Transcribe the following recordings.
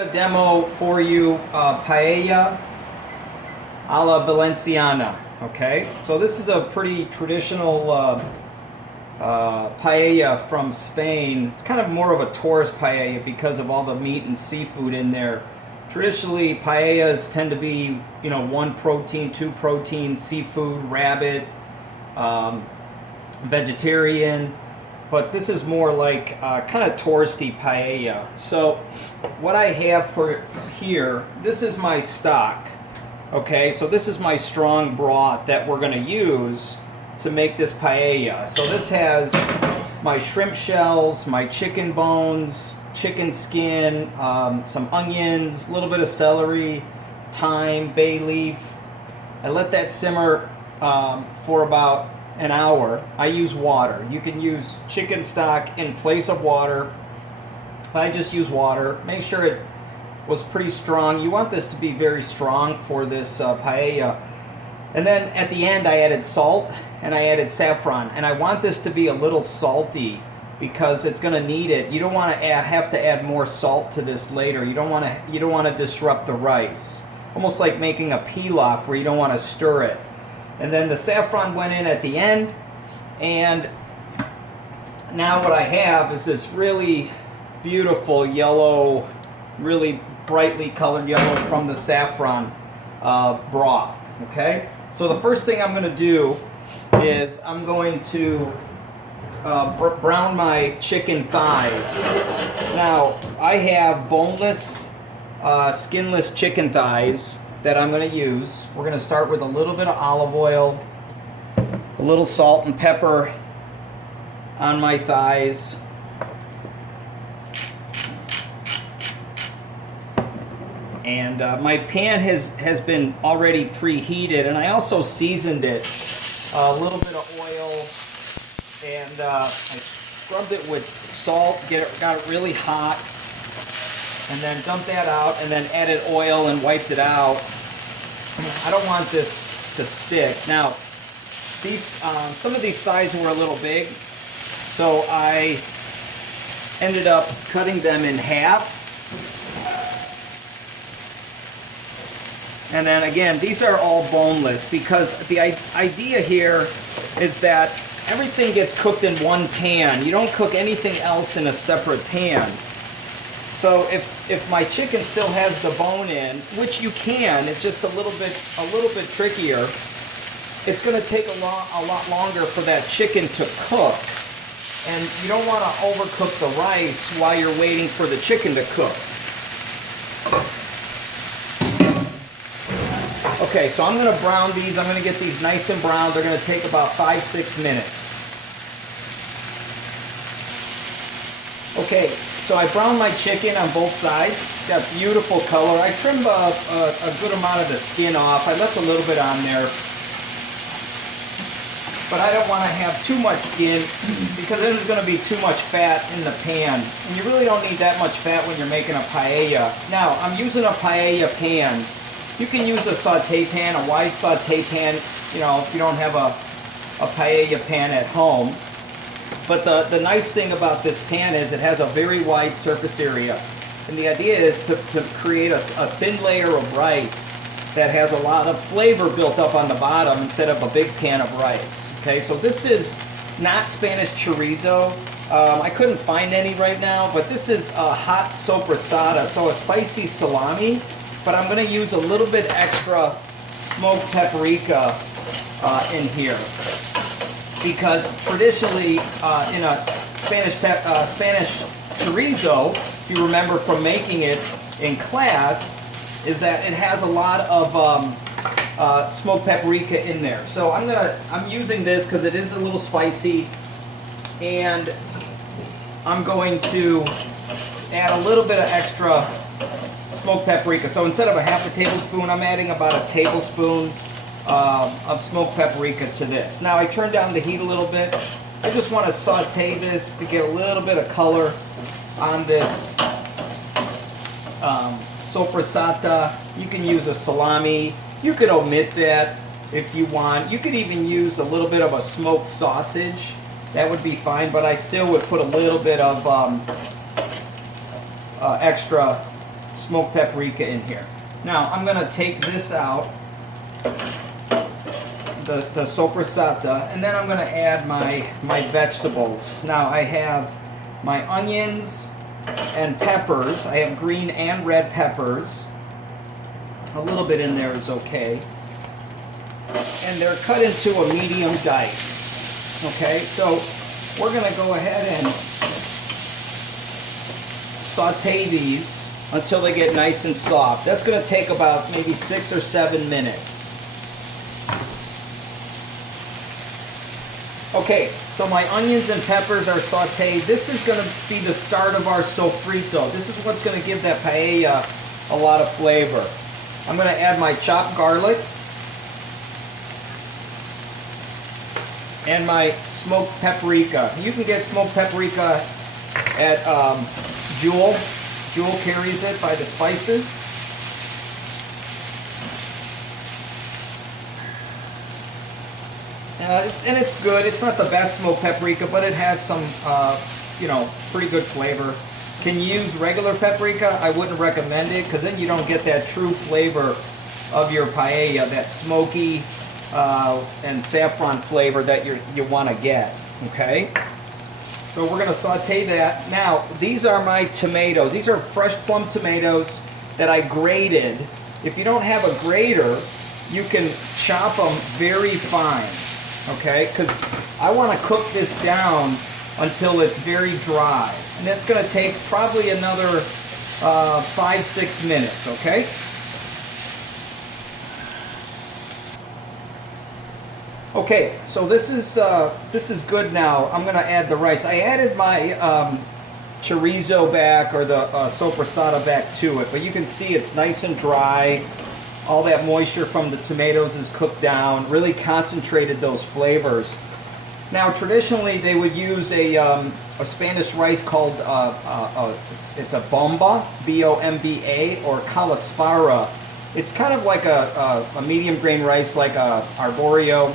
A demo for you, paella a la Valenciana. Okay, so this is a pretty traditional paella from Spain. It's kind of more of a tourist paella because of all the meat and seafood in there. Traditionally, paellas tend to be, one protein, two protein, seafood, rabbit, vegetarian. But this is more like kind of touristy paella. So what I have for here, this is my stock. Okay, so this is my strong broth that we're going to use to make this paella. So this has my shrimp shells, my chicken bones, chicken skin, some onions, a little bit of celery, thyme, bay leaf. I let that simmer for about an hour. I use water. You can use chicken stock in place of water. I just use water. Make sure it was pretty strong. You want this to be very strong for this paella. And then at the end I added salt and I added saffron. And I want this to be a little salty because it's going to need it. You don't want to have to add more salt to this later. You don't want to disrupt the rice. Almost like making a pilaf where you don't want to stir it. And then the saffron went in at the end, and now what I have is this really beautiful yellow, really brightly colored yellow from the saffron broth. Okay, so the first thing I'm going to do is I'm going to brown my chicken thighs. Now I have boneless, skinless chicken thighs that I'm going to use. We're going to start with a little bit of olive oil, a little salt and pepper on my thighs. And my pan has been already preheated, and I also seasoned it. A little bit of oil, and I scrubbed it with salt, got it really hot. And then dump that out, and then added oil and wiped it out. I don't want this to stick. Now, these some of these thighs were a little big, so I ended up cutting them in half. And then again, these are all boneless because the idea here is that everything gets cooked in one pan. You don't cook anything else in a separate pan. So if my chicken still has the bone in, which you can, it's just a little bit trickier. It's going to take a lot longer for that chicken to cook, and you don't want to overcook the rice while you're waiting for the chicken to cook. Okay, so I'm going to brown these. I'm going to get these nice and brown. They're going to take about 5-6 minutes. Okay. So I browned my chicken on both sides. Got beautiful color. I trimmed a good amount of the skin off. I left a little bit on there. But I don't want to have too much skin because then there's going to be too much fat in the pan. And you really don't need that much fat when you're making a paella. Now, I'm using a paella pan. You can use a saute pan, a wide saute pan, if you don't have a paella pan at home. But the nice thing about this pan is it has a very wide surface area. And the idea is to create a thin layer of rice that has a lot of flavor built up on the bottom instead of a big pan of rice. Okay, so this is not Spanish chorizo. I couldn't find any right now, but this is a hot sopressata, so a spicy salami. But I'm going to use a little bit extra smoked paprika in here. Because traditionally in a Spanish chorizo, if you remember from making it in class, is that it has a lot of smoked paprika in there. So I'm using this because it is a little spicy, and I'm going to add a little bit of extra smoked paprika. So instead of a half a tablespoon, I'm adding about a tablespoon of smoked paprika to this. Now I turned down the heat a little bit. I just want to saute this to get a little bit of color on this sopressata. You can use a salami. You could omit that if you want. You could even use a little bit of a smoked sausage. That would be fine, but I still would put a little bit of extra smoked paprika in here. Now I'm going to take this out, the soppressata, and then I'm going to add my vegetables. Now I have my onions and peppers. I have green and red peppers. A little bit in there is okay. And they're cut into a medium dice. Okay, so we're going to go ahead and saute these until they get nice and soft. That's going to take about maybe 6 or 7 minutes. Okay, so my onions and peppers are sauteed. This is going to be the start of our sofrito. This is what's going to give that paella a lot of flavor. I'm going to add my chopped garlic and my smoked paprika. You can get smoked paprika at Jewel. Jewel carries it by the spices. And it's good. It's not the best smoked paprika, but it has some, pretty good flavor. Can you use regular paprika? I wouldn't recommend it because then you don't get that true flavor of your paella, that smoky and saffron flavor that you want to get. Okay? So we're going to saute that. Now, these are my tomatoes. These are fresh plum tomatoes that I grated. If you don't have a grater, you can chop them very fine. Okay, because I want to cook this down until it's very dry. And that's going to take probably another 5-6 minutes, okay? Okay, so this is good now. I'm going to add the rice. I added my chorizo back, or the soppressata back to it, but you can see it's nice and dry. All that moisture from the tomatoes is cooked down, really concentrated those flavors. Now, traditionally, they would use a Spanish rice called, it's a bomba, B-O-M-B-A, or calaspara. It's kind of like a medium grain rice, like a arborio.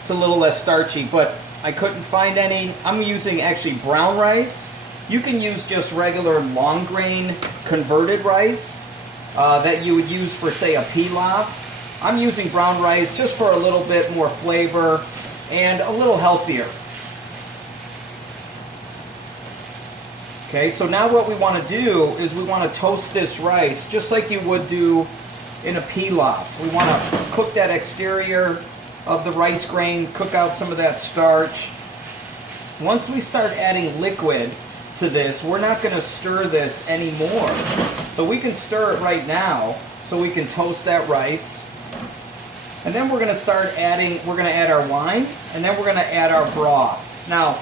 It's a little less starchy, but I couldn't find any. I'm using actually brown rice. You can use just regular long grain converted rice. That you would use for, say, a pilaf. I'm using brown rice just for a little bit more flavor and a little healthier. Okay, so now what we want to do is we want to toast this rice just like you would do in a pilaf. We want to cook that exterior of the rice grain, cook out some of that starch. Once we start adding liquid to this, we're not going to stir this anymore. So we can stir it right now so we can toast that rice. And then we're going to start adding, we're going to add our wine, and then we're going to add our broth. Now,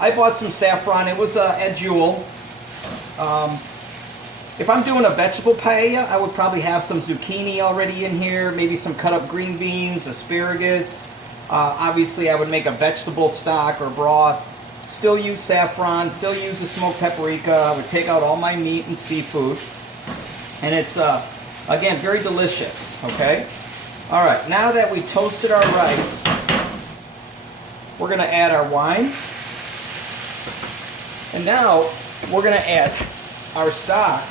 I bought some saffron. It was at Jewel. If I'm doing a vegetable paella, I would probably have some zucchini already in here, maybe some cut up green beans, asparagus. Obviously, I would make a vegetable stock or broth. Still use saffron, still use the smoked paprika. I would take out all my meat and seafood. And it's, again, very delicious, okay? All right, now that we toasted our rice, we're going to add our wine. And now we're going to add our stock.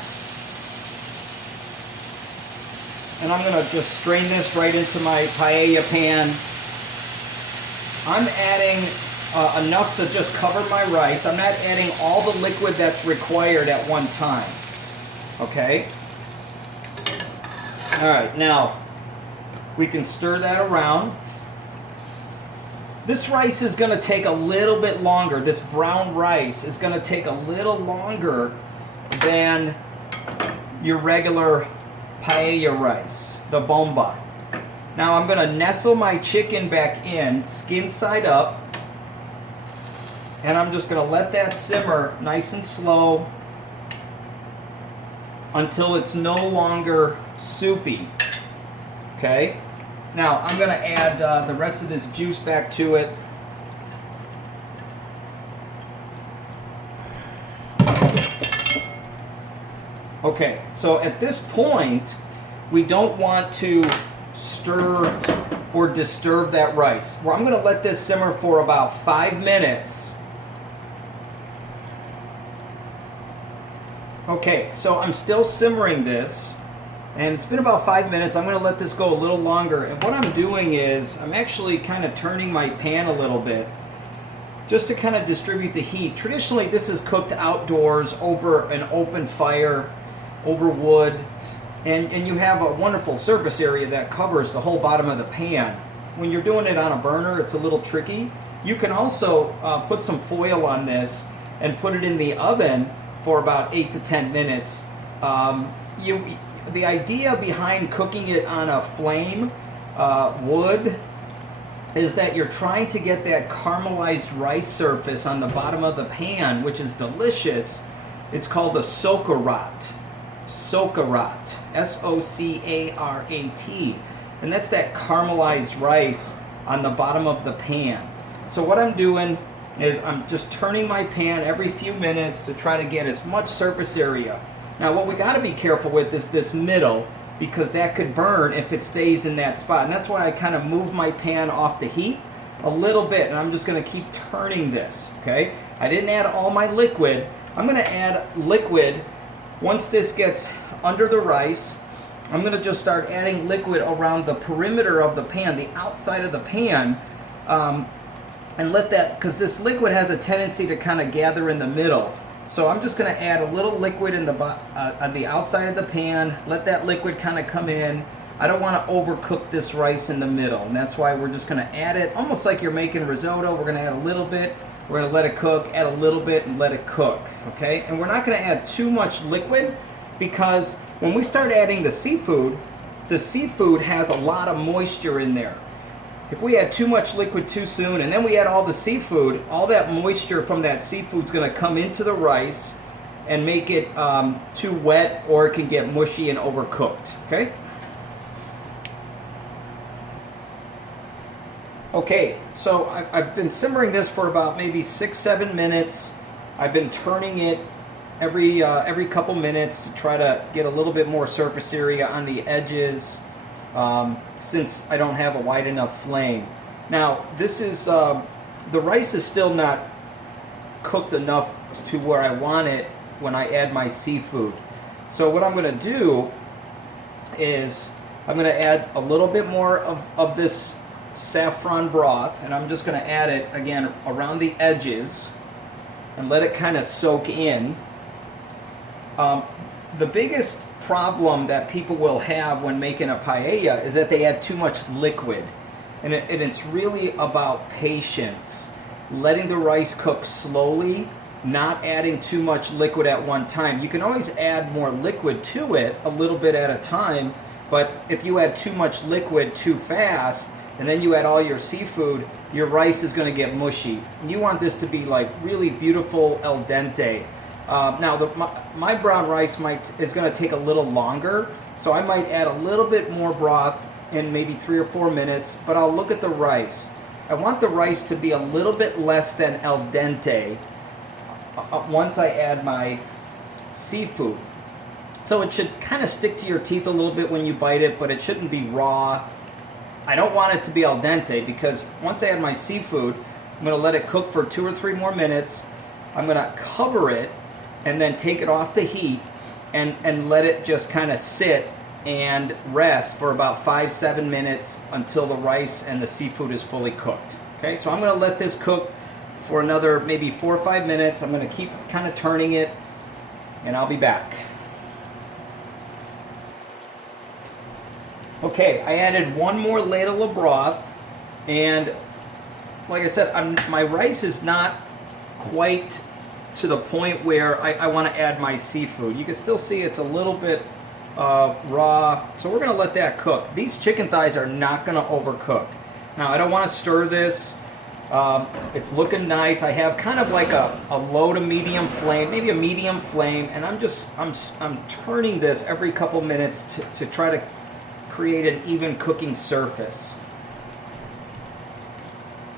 And I'm going to just strain this right into my paella pan. I'm adding enough to just cover my rice. I'm not adding all the liquid that's required at one time. Okay? All right, now we can stir that around. This rice is going to take a little bit longer. This brown rice is going to take a little longer than your regular paella rice, the bomba. Now I'm going to nestle my chicken back in, skin side up, and I'm just going to let that simmer nice and slow until it's no longer soupy. Okay? Now I'm going to add the rest of this juice back to it. Okay, so at this point, we don't want to stir or disturb that rice. Well, I'm going to let this simmer for about 5 minutes. Okay, so I'm still simmering this, and it's been about 5 minutes. I'm going to let this go a little longer, and what I'm doing is I'm actually kind of turning my pan a little bit just to kind of distribute the heat. Traditionally, this is cooked outdoors over an open fire, over wood, and you have a wonderful surface area that covers the whole bottom of the pan. When you're doing it on a burner, it's a little tricky. You can also put some foil on this and put it in the oven for about 8 to 10 minutes. The idea behind cooking it on a flame, wood, is that you're trying to get that caramelized rice surface on the bottom of the pan, which is delicious. It's called a socarat. Socarat. S-O-C-A-R-A-T. And that's that caramelized rice on the bottom of the pan. So what I'm doing is I'm just turning my pan every few minutes to try to get as much surface area. Now what we got to be careful with is this middle, because that could burn if it stays in that spot. And that's why I kind of move my pan off the heat a little bit, and I'm just going to keep turning this, okay? I didn't add all my liquid. I'm going to add liquid once this gets under the rice. I'm going to just start adding liquid around the perimeter of the pan, the outside of the pan, and let that, because this liquid has a tendency to kind of gather in the middle. So I'm just going to add a little liquid in on the outside of the pan, let that liquid kind of come in. I don't want to overcook this rice in the middle, and that's why we're just going to add it, almost like you're making risotto. We're going to add a little bit, we're going to let it cook, add a little bit, and let it cook, okay? And we're not going to add too much liquid, because when we start adding the seafood has a lot of moisture in there. If we add too much liquid too soon and then we add all the seafood, all that moisture from that seafood is going to come into the rice and make it too wet, or it can get mushy and overcooked. Okay? Okay, so I've been simmering this for about maybe 6-7 minutes. I've been turning it every couple minutes to try to get a little bit more surface area on the edges, since I don't have a wide enough flame. Now this is the rice is still not cooked enough to where I want it when I add my seafood. So what I'm going to do is I'm going to add a little bit more of this saffron broth, and I'm just going to add it again around the edges and let it kind of soak in. The biggest problem that people will have when making a paella is that they add too much liquid, and it's really about patience, letting the rice cook slowly, not adding too much liquid at one time. You can always add more liquid to it a little bit at a time, but if you add too much liquid too fast and then you add all your seafood, your rice is going to get mushy. You want this to be like really beautiful al dente. Now my brown rice is going to take a little longer, so I might add a little bit more broth in maybe 3 or 4 minutes, but I'll look at the rice. I want the rice to be a little bit less than al dente once I add my seafood. So it should kind of stick to your teeth a little bit when you bite it, but it shouldn't be raw. I don't want it to be al dente, because once I add my seafood, I'm going to let it cook for 2 or 3 more minutes. I'm going to cover it and then take it off the heat and let it just kind of sit and rest for about 5-7 minutes until the rice and the seafood is fully cooked. Okay, so I'm going to let this cook for another maybe 4 or 5 minutes. I'm going to keep kind of turning it, and I'll be back. Okay, I added 1 more ladle of broth, and like I said, my rice is not quite to the point where I want to add my seafood. You can still see it's a little bit raw, so we're going to let that cook. These chicken thighs are not going to overcook. Now I don't want to stir this. It's looking nice. I have kind of like a low to medium flame, maybe a medium flame, and I'm turning this every couple minutes to try to create an even cooking surface.